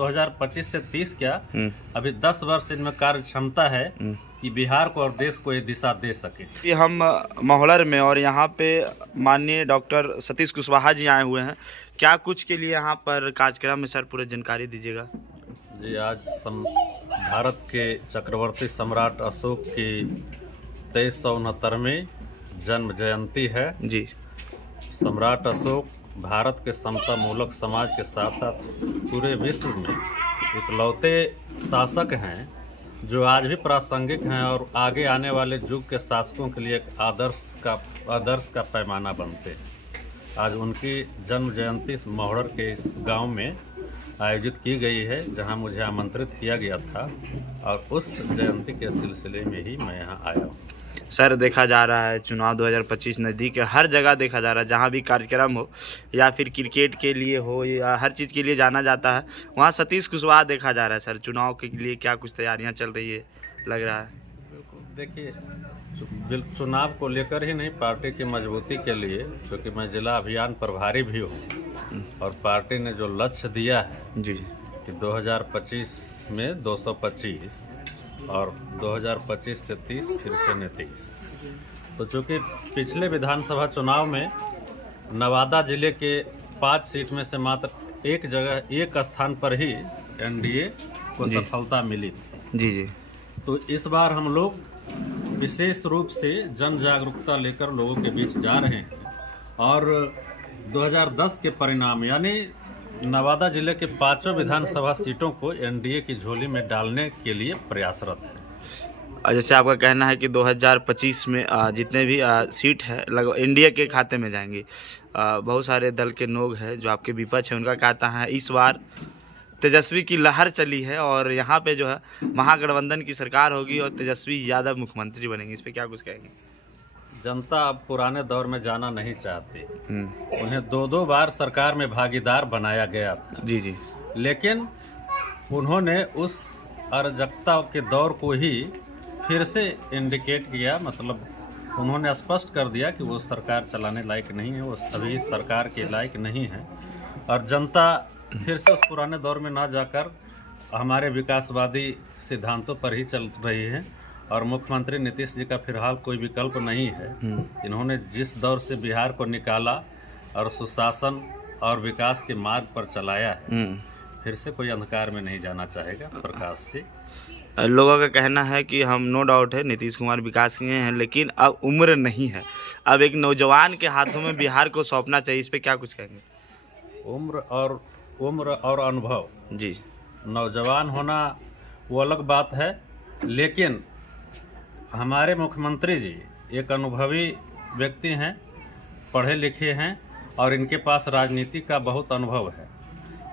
2025 से 30 क्या अभी 10 वर्ष इनमें कार्य क्षमता है कि बिहार को और देश को ये दिशा दे सके। कि हम महोलर में और यहाँ पे माननीय डॉक्टर सतीश कुशवाहा जी आए हुए हैं, क्या कुछ के लिए यहाँ पर कार्यक्रम में सर पूरी जानकारी दीजिएगा। जी, आज भारत के चक्रवर्ती सम्राट अशोक की 2369वीं जन्म जयंती है जी। सम्राट अशोक भारत के समता मूलक समाज के साथ साथ पूरे विश्व में इकलौते शासक हैं जो आज भी प्रासंगिक हैं और आगे आने वाले युग के शासकों के लिए एक आदर्श का पैमाना बनते हैं। आज उनकी जन्म जयंती महोलर के इस गांव में आयोजित की गई है, जहां मुझे आमंत्रित किया गया था और उस जयंती के सिलसिले में ही मैं यहां आया हूं। सर, देखा जा रहा है चुनाव 2025 नज़दीक है, हर जगह देखा जा रहा है, जहाँ भी कार्यक्रम हो या फिर क्रिकेट के लिए हो या हर चीज़ के लिए जाना जाता है, वहाँ सतीश कुशवाहा देखा जा रहा है। सर, चुनाव के लिए क्या कुछ तैयारियाँ चल रही है, लग रहा है? देखिए, चुनाव को लेकर ही नहीं, पार्टी की मजबूती के लिए, क्योंकि मैं जिला अभियान प्रभारी भी हूँ और पार्टी ने जो लक्ष्य दिया है जी कि 2025 में 225 और 2025 से 30 फिर से 29, तो चूँकि पिछले विधानसभा चुनाव में नवादा जिले के 5 सीट में से मात्र एक जगह एक स्थान पर ही एनडीए को सफलता मिली थी। जी जी। तो इस बार हम लोग विशेष रूप से जन जागरूकता लेकर लोगों के बीच जा रहे हैं और 2010 के परिणाम यानी नवादा जिले के 5 विधानसभा सीटों को एनडीए की झोली में डालने के लिए प्रयासरत है। जैसे आपका कहना है कि 2025 में जितने भी सीट है लगभग एनडीए के खाते में जाएंगी। बहुत सारे दल के लोग हैं जो आपके विपक्ष है, उनका कहता है इस बार तेजस्वी की लहर चली है और यहाँ पे जो है महागठबंधन की सरकार होगी और तेजस्वी यादव मुख्यमंत्री बनेंगे। इस पर क्या कुछ कहेंगे? जनता अब पुराने दौर में जाना नहीं चाहती। उन्हें 2 बार सरकार में भागीदार बनाया गया था। जी जी। लेकिन उन्होंने उस अराजकता के दौर को ही फिर से इंडिकेट किया, मतलब उन्होंने स्पष्ट कर दिया कि वो सरकार चलाने लायक नहीं है, वो सभी सरकार के लायक नहीं है और जनता फिर से उस पुराने दौर में ना जाकर हमारे विकासवादी सिद्धांतों पर ही चल रही है और मुख्यमंत्री नीतीश जी का फिलहाल कोई विकल्प नहीं है। इन्होंने जिस दौर से बिहार को निकाला और सुशासन और विकास के मार्ग पर चलाया है, फिर से कोई अंधकार में नहीं जाना चाहेगा प्रकाश से। लोगों का कहना है कि हम नो डाउट है नीतीश कुमार विकास किए हैं, लेकिन अब उम्र नहीं है, अब एक नौजवान के हाथों में बिहार को सौंपना चाहिए। इस पर क्या कुछ कहेंगे? उम्र और अनुभव जी, नौजवान होना वो अलग बात है, लेकिन हमारे मुख्यमंत्री जी एक अनुभवी व्यक्ति हैं, पढ़े लिखे हैं और इनके पास राजनीति का बहुत अनुभव है।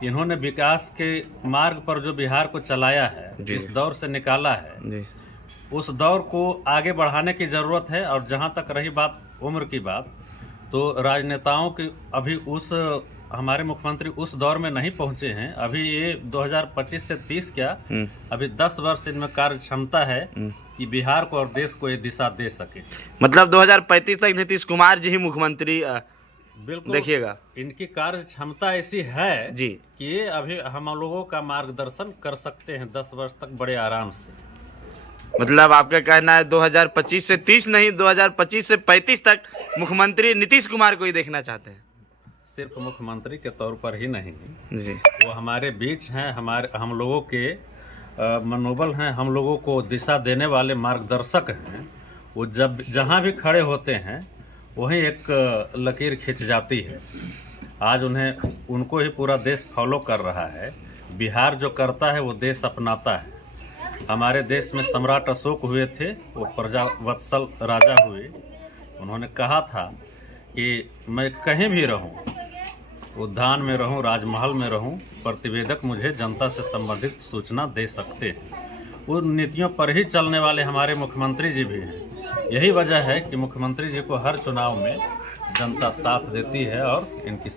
इन्होंने विकास के मार्ग पर जो बिहार को चलाया है, जिस दौर से निकाला है जी, उस दौर को आगे बढ़ाने की ज़रूरत है। और जहाँ तक रही बात उम्र की बात, तो राजनेताओं की अभी हमारे मुख्यमंत्री उस दौर में नहीं पहुंचे हैं। अभी ये 2025 से 30 क्या अभी 10 वर्ष इनमें कार्य क्षमता है कि बिहार को और देश को ये दिशा दे सके। मतलब 2035 तक नीतीश कुमार जी ही मुख्यमंत्री बिल्कुल देखिएगा। इनकी कार्य क्षमता ऐसी है जी कि ये अभी हम लोगों का मार्गदर्शन कर सकते हैं 10 वर्ष तक बड़े आराम से। मतलब आपका कहना है 2025 से 30 नहीं, 2025 से 35 तक मुख्यमंत्री नीतीश कुमार को ही देखना चाहते हैं। सिर्फ मुख्यमंत्री के तौर पर ही नहीं जी, वो हमारे बीच हैं, हम लोगों के मनोबल हैं, हम लोगों को दिशा देने वाले मार्गदर्शक हैं। वो जब जहाँ भी खड़े होते हैं वहीं एक लकीर खिंच जाती है। आज उनको ही पूरा देश फॉलो कर रहा है। बिहार जो करता है वो देश अपनाता है। हमारे देश में सम्राट अशोक हुए थे, वो प्रजावत्सल राजा हुए। उन्होंने कहा था कि मैं कहीं भी रहूं, उद्यान में रहूं, राजमहल में रहूं, प्रतिवेदक मुझे जनता से संबंधित सूचना दे सकते हैं। उन नीतियों पर ही चलने वाले हमारे मुख्यमंत्री जी भी हैं। यही वजह है कि मुख्यमंत्री जी को हर चुनाव में जनता साथ देती है और इनकी